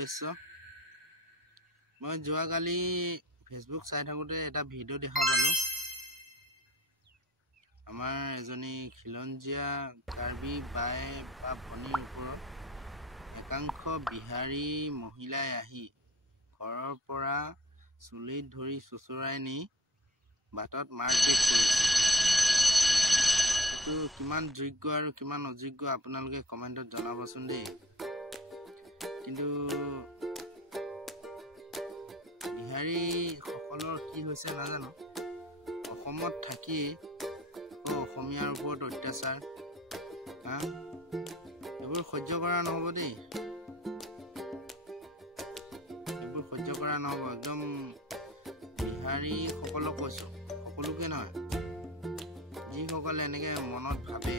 উদ্দেশ্য মই যোৱাকালি ফেসবুক চাই থাকোঁতে এটা ভিডিঅ' দেখা পালোঁ আমাৰ এজনী খিলঞ্জীয়া কাৰ্বি বাই বা ভনীৰ ওপৰত একাংশ বিহাৰী মহিলাই আহি ঘৰৰ পৰা চুলিত ধৰি চুচৰাই নি বাটত মাৰপিট কৰিছে এইটো কিমান যোগ্য আৰু কিমান অযোগ্য আপোনালোকে কমেণ্টত জনাবচোন দেই কিন্তু বিহাৰী সকলৰ কি হৈছে নাজানো অসমত থাকি অসমীয়াৰ ওপৰত অত্যাচাৰ এইবোৰ সহ্য কৰা নহ'ব দেই এইবোৰ সহ্য কৰা নহ'ব একদম বিহাৰী সকলক কৈছোঁ সকলোকে নহয় যিসকলে এনেকৈ মনত ভাবে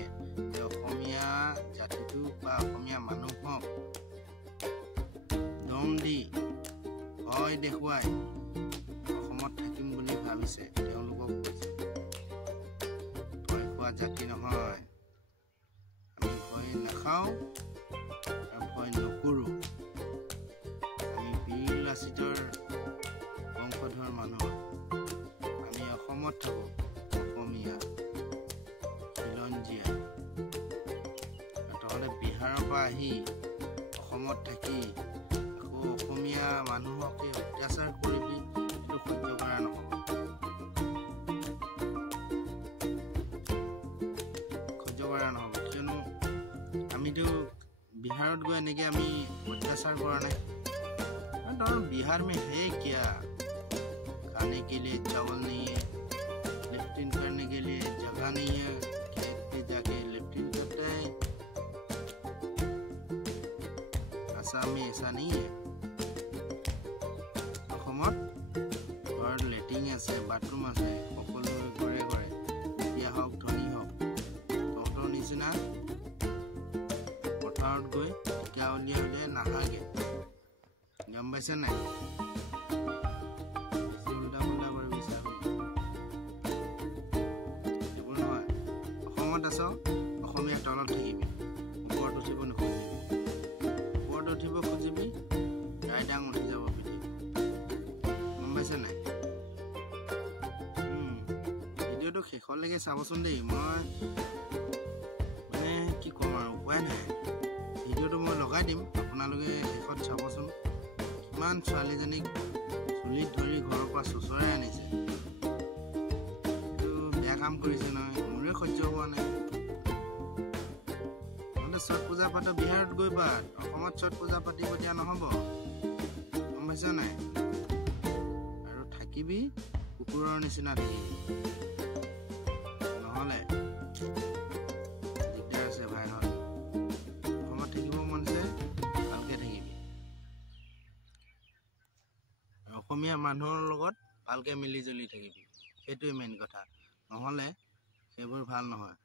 যে অসমীয়া জাতিটো বা অসমীয়া মানুহক দম দি ভয় দেখুৱাই অসমত থাকিম বুলি ভাবিছে তেওঁলোকক ভয় খোৱা জাতি নহয় আমি ভয় নাখাওঁ আৰু ভয় নকৰোঁ আমি বীৰ লাচিতৰ বংশধৰ মানুহ আমি অসমত থাকোঁ অসমীয়া খিলঞ্জীয়া তহঁতে বিহাৰৰ পৰা আহি অসমত থাকি আকৌ অসমীয়া মানুহকে অত্যাচাৰ কৰিবি এইটো সহ্য কৰা নহ'ব কিয়নো আমিতো बिहार गए नेके आमी अत्याचार करा नहीं तो बिहार में है क्या खाने के लिए चावल नहीं है लिफ्टिंग करने के लिए जगह नहीं है खेत पे जाके लिफ्टिंग करते हैं आसाम में ऐसा नहीं है অসমত ঘৰ লেট্ৰিন আছে বাথৰুম আছে সকলো ঘৰে ঘৰে বিয়া হওক ধনী হওক তহঁতৰ নিচিনা পথাৰত গৈ গাঁৱলীয়া হ'লে নাহাগে গম পাইছে নাই উল্টা উল্টা কৰি বিচাৰ এইবোৰ নহয় অসমত আছ অসমীয়া তলত থাকিবি ওপৰত উঠিব নুখুজিবি ওপৰত উঠিব খুজিবি ৰাইডাং উঠি যাব পিঠি গম পাইছে নাই ভিডিঅ'টো শেষলৈকে চাবচোন দেই মই মানে কি ক'ম আৰু উপায় নাই ভিডিঅ'টো মই লগাই দিম আপোনালোকে শেষত চাবচোন কিমান ছোৱালীজনীক চুলিত ধৰি ঘৰৰ পৰা চুচৰাই আনিছে এইটো বেয়া কাম কৰিছে নহয় মোৰে সহ্য হোৱা নাই ছট পূজা পাত বিহাৰত গৈ পাত অসমত ছট পূজা পাতিব দিয়া নহ'ব গম পাইছা নাই আৰু থাকিবি কুকুৰৰ নিচিনা থাকিবি নহ'লে দিগদাৰ আছে ভাইহঁত অসমত থাকিব মন আছে ভালকৈ থাকিবি অসমীয়া মানুহৰ লগত ভালকৈ মিলি জুলি থাকিবি সেইটোৱে মেইন কথা নহ'লে সেইবোৰ ভাল নহয়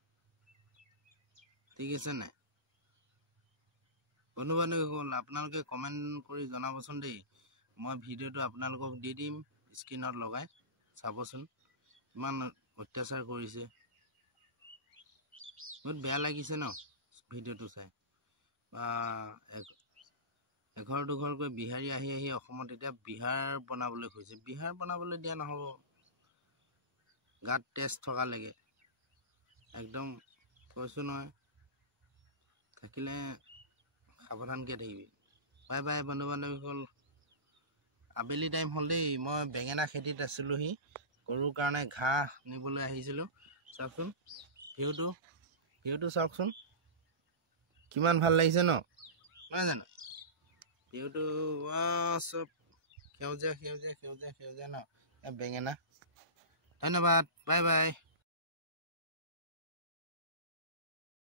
ঠিক আছে নাই বন্ধু বান্ধৱীসকল আপোনালোকে কমেণ্ট কৰি জনাবচোন দেই মই ভিডিঅ'টো আপোনালোকক দি দিম স্ক্ৰীনত লগাই চাবচোন ইমান অত্যাচাৰ কৰিছে বহুত বেয়া লাগিছে ন ভিডিঅ'টো চাই এঘৰ দুঘৰকৈ বিহাৰী আহি আহি অসমত এতিয়া বিহাৰ বনাবলৈ খুজিছে বিহাৰ বনাবলৈ দিয়া নহ'ব গাত তেজ থকা লাগে একদম কৈছোঁ নহয় থাকিলে সাৱধানকৈ থাকিবি বাই বাই বন্ধু বান্ধৱীসকল আবেলি টাইম হ'ল দেই মই বেঙেনা খেতিত আছিলোঁহি গৰুৰ কাৰণে ঘাঁহ নিবলৈ আহিছিলোঁ চাওকচোন ভিউটো চাওকচোন কিমান ভাল লাগিছে ন নহয় জানো ভিউটো চব সেউজীয়া সেউজীয়া সেউজীয়া সেউজীয়া ন বেঙেনা ধন্যবাদ বাই বাই